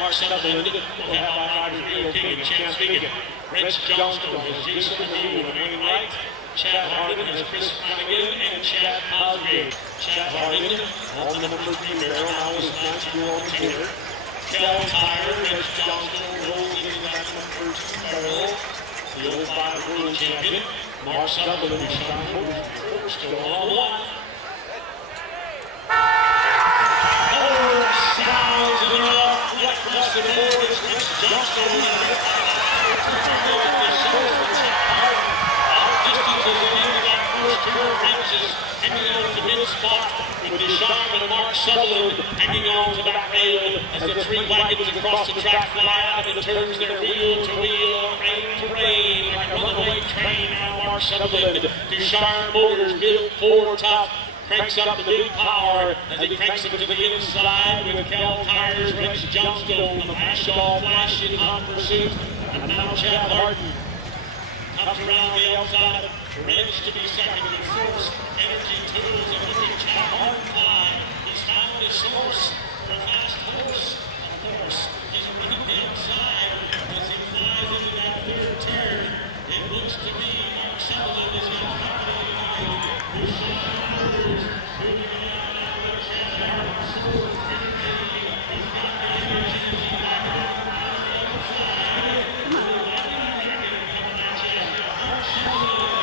Mark Sutherland will have riders Rio King and Chance Vegan. Reg Johnstone has Jason McNeil and Wayne Wright. Chad Harden has Chris Flanagan and Chad Cosgrave. Chad Harden on the number 3 barrel, now is 9th on the quarter. Kel Tire, Reg Johnstone rolls into that number 2 barrel. The 05 world champion. Mark Sutherland is still on one. Sounds and they're off left across the board. It's Reg Johnstone. Hanging on to mid spot with Desharm and Mark Sutherland hanging on to that rail as the 3 wagons across the track fly out and turns their wheel to wheel, rain to rain, like a runaway train. Now Mark Sutherland, Desharm Motors built Ford top, cranks up the big power as he cranks it to the inside with Kel Tires, Reg Johnstone, the Bashaw Flash in hot pursuit, and now Chad Harden comes around the outside. Reg to be second in Source Energy Tools and looking Chad Harden fly. He's found his source, the fast horse. Of course, he's running the inside as he flies into that 3rd turn. It looks to me Mark Sutherland is in company tonight. Desharm moving out after Chad Harden. Source Energy. He's got the energy back on the outside. Mark Sutherland.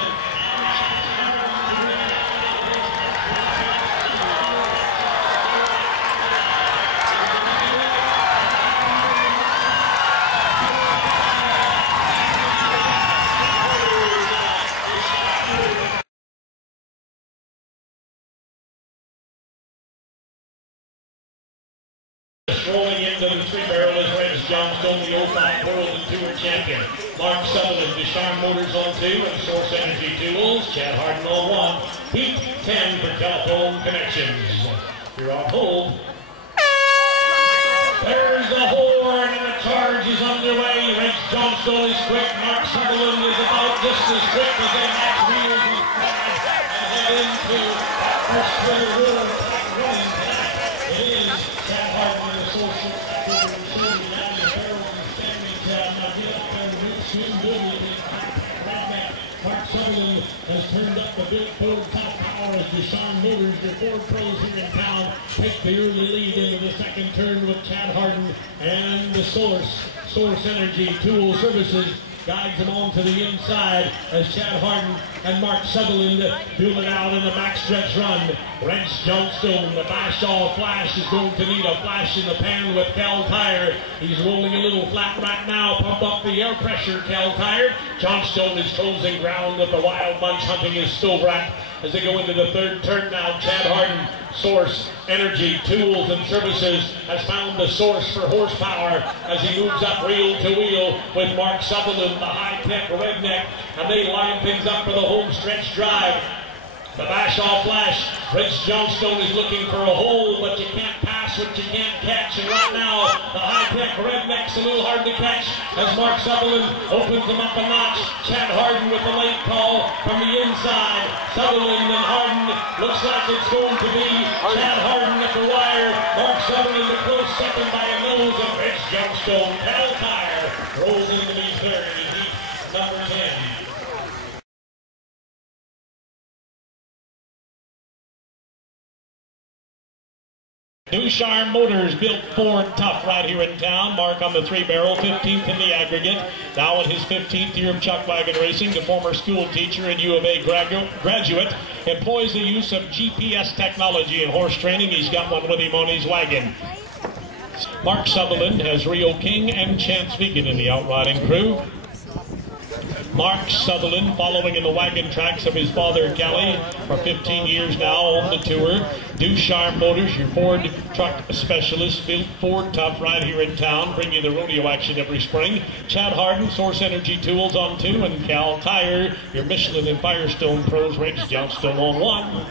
Rolling into the 3 barrel is Reg Johnstone, the 05 World and Tour champion. Mark Sutherland, Desharm Motors on 2 and Source Energy Tools. Chad Harden on 1. Heat 10 for telephone connections. You're on hold. There's the horn and the charge is underway. Reg Johnstone is quick. Mark Sutherland is about just as quick as they match wheels and head into that first world running track. It is Chad Harden and the Source Energy Mark Sutherland has turned up the big Ford top power as Desharm Motors, the Ford pros here in town, take the early lead into the 2nd turn with Chad Harden and the Source Energy Tool Services guides them on to the inside as Chad Harden and Mark Sutherland duel it out in the backstretch run. Reg Johnstone, the Bashaw Flash, is going to need a flash in the pan with Kel Tire. He's rolling a little flat right now. Pump up the air pressure, Kel Tire. Johnstone is closing ground with the Wild Bunch hunting his Stovrat as they go into the 3rd turn now. Chad Harden, Source Energy Tools and Services, has found the source for horsepower as he moves up wheel to wheel with Mark Sutherland, the high-tech redneck, and they line things up for the home stretch drive. The Bashaw Flash, Reg Johnstone is looking for a hole, but you can't pass what you can't catch. And right now, the high-tech redneck's a little hard to catch as Mark Sutherland opens them up a notch. Chad Harden with the late call from the inside. Sutherland and Harden, looks like it's going to be Chad Harden at the wire. Mark Sutherland a close second by a nose, and Reg Johnstone, Kel Tire, rolls into the 3rd in heat number 10. Desharm Motors built Ford tough right here in town. Mark on the 3 barrel, 15th in the aggregate. Now in his 15th year of Chuckwagon racing, the former school teacher and U of A graduate employs the use of GPS technology in horse training. He's got one with him on his wagon. Mark Sutherland has Rio King and Chance Vegan in the outriding crew. Mark Sutherland following in the wagon tracks of his father Kelly for 15 years now on the tour. Desharm Motors, your Ford truck specialist, built Ford tough right here in town, bring you the rodeo action every spring. Chad Harden, Source Energy Tools on 2, and Kel Tire, your Michelin and Firestone pros, Reg Johnstone on 1.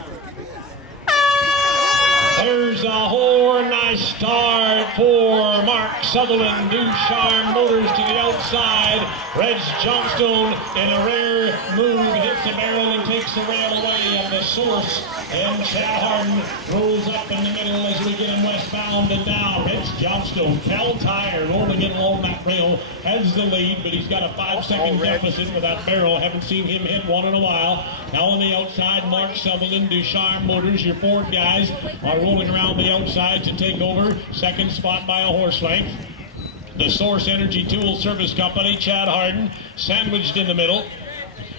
There's a horn, nice start for Mark Sutherland. Desharm Motors to the outside. Reg Johnstone in a rare move hits the barrel and takes the rail away, and the Source And Chad Harden rolls up in the middle as we get him westbound and down. It's Johnstone. Cal Tire rolling in along that rail has the lead, but he's got a 5-second deficit with that barrel. Haven't seen him hit one in a while. Now on the outside, Mark Sutherland, Ducharme Motors, your Ford guys are rolling around the outside to take over. Second spot by a horse length. The Source Energy Tool Service Company, Chad Harden, sandwiched in the middle,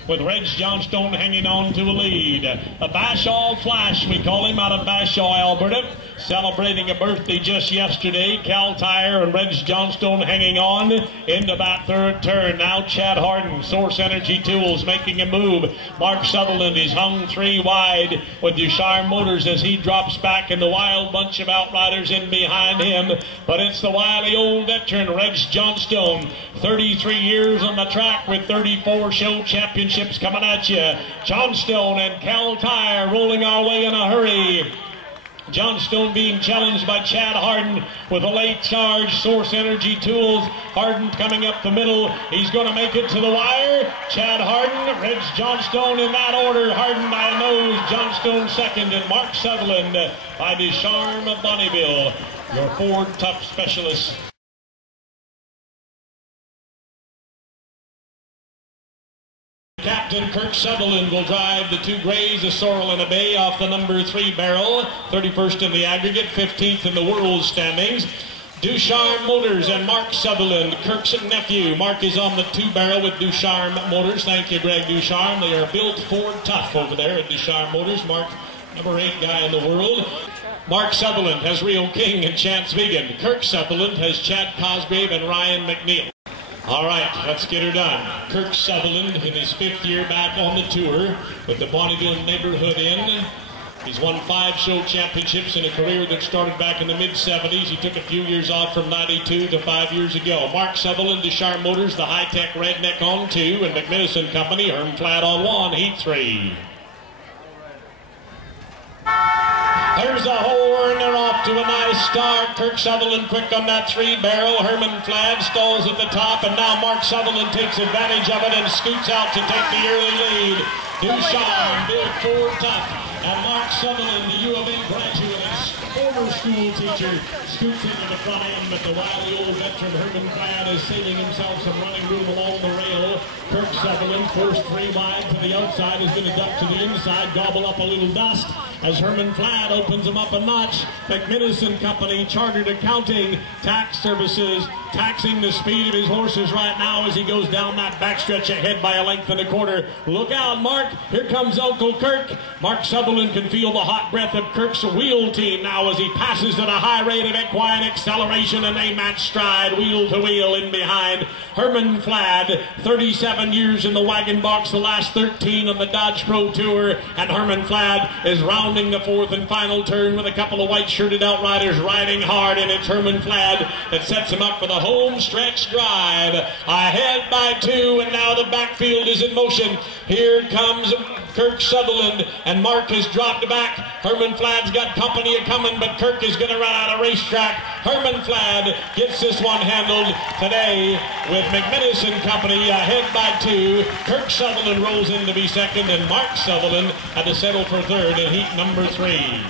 with Reg Johnstone hanging on to a lead. A Bashaw Flash, we call him, out of Bashaw, Alberta, celebrating a birthday just yesterday. Cal Tire and Reg Johnstone hanging on into that third turn. Now Chad Harden, Source Energy Tools, making a move. Mark Sutherland is hung 3 wide with Ducharme Motors as he drops back, and the wild bunch of outriders in behind him. But it's the wily old veteran, Reg Johnstone, 33 years on the track with 34 show championships coming at you. Johnstone and Cal Tire rolling our way in a hurry. Johnstone being challenged by Chad Harden with a late charge. Source Energy Tools. Harden coming up the middle. He's going to make it to the wire. Chad Harden, Reg Johnstone in that order. Harden by a nose. Johnstone second, and Mark Sutherland by Ducharme of Bonnyville, your Ford Tough specialist. Captain Kirk Sutherland will drive the 2 grays, a Sorrel and a Bay, off the number 3 barrel. 31st in the aggregate, 15th in the world standings. Ducharme Motors and Mark Sutherland, Kirk's nephew. Mark is on the 2 barrel with Ducharme Motors. Thank you, Greg Ducharme. They are built Ford tough over there at Ducharme Motors. Mark, number 8 guy in the world. Mark Sutherland has Rio King and Chance Vegan. Kirk Sutherland has Chad Cosgrave and Ryan McNeil. All right, let's get her done. Kirk Sutherland in his 5th year back on the tour with the Bonnyville neighborhood in. He's won 5 show championships in a career that started back in the mid-70s. He took a few years off from 92 to 5 years ago. Mark Sutherland, Ducharme Motors, the high-tech Redneck on 2, and McMinnis and Company, Herm Flat on 1, heat 3. There's a horn, they're off to a nice start. Kirk Sutherland quick on that 3 barrel. Herman Flagg stalls at the top, and now Mark Sutherland takes advantage of it and scoots out to take the early lead. Ducharme, built Ford tough, and Mark Sutherland, the U of A graduate and former school teacher, scoots into the front end, but the wily old veteran Herman Flagg is saving himself some running room along the rail. Kirk Sutherland, forced 3 wide to the outside, is going to duck to the inside, gobble up a little dust as Herman Flagg opens him up a notch. McMinnis and Company, Chartered Accounting, Tax Services, taxing the speed of his horses right now as he goes down that backstretch ahead by a length and a quarter. Look out, Mark. Here comes Uncle Kirk. Mark Sutherland can feel the hot breath of Kirk's wheel team now as he passes at a high rate of equine acceleration, and they match stride wheel to wheel in behind. Herman Flagg, 37 years in the wagon box, the last 13 on the Dodge Pro Tour, and Herman Flagg is rounding the 4th and final turn with a couple of white-shirted outriders riding hard, and it's Herman Flagg that sets him up for the home stretch drive. Ahead by 2, and now the backfield is in motion. Here comes Kirk Sutherland, and Mark has dropped back. Herman Flagg's got company a-coming, but Kirk is going to run out of racetrack. Herman Flagg gets this one handled today with McMinnis and Company ahead by 2. Kirk Sutherland rolls in to be second, and Mark Sutherland had to settle for third in heat number 3.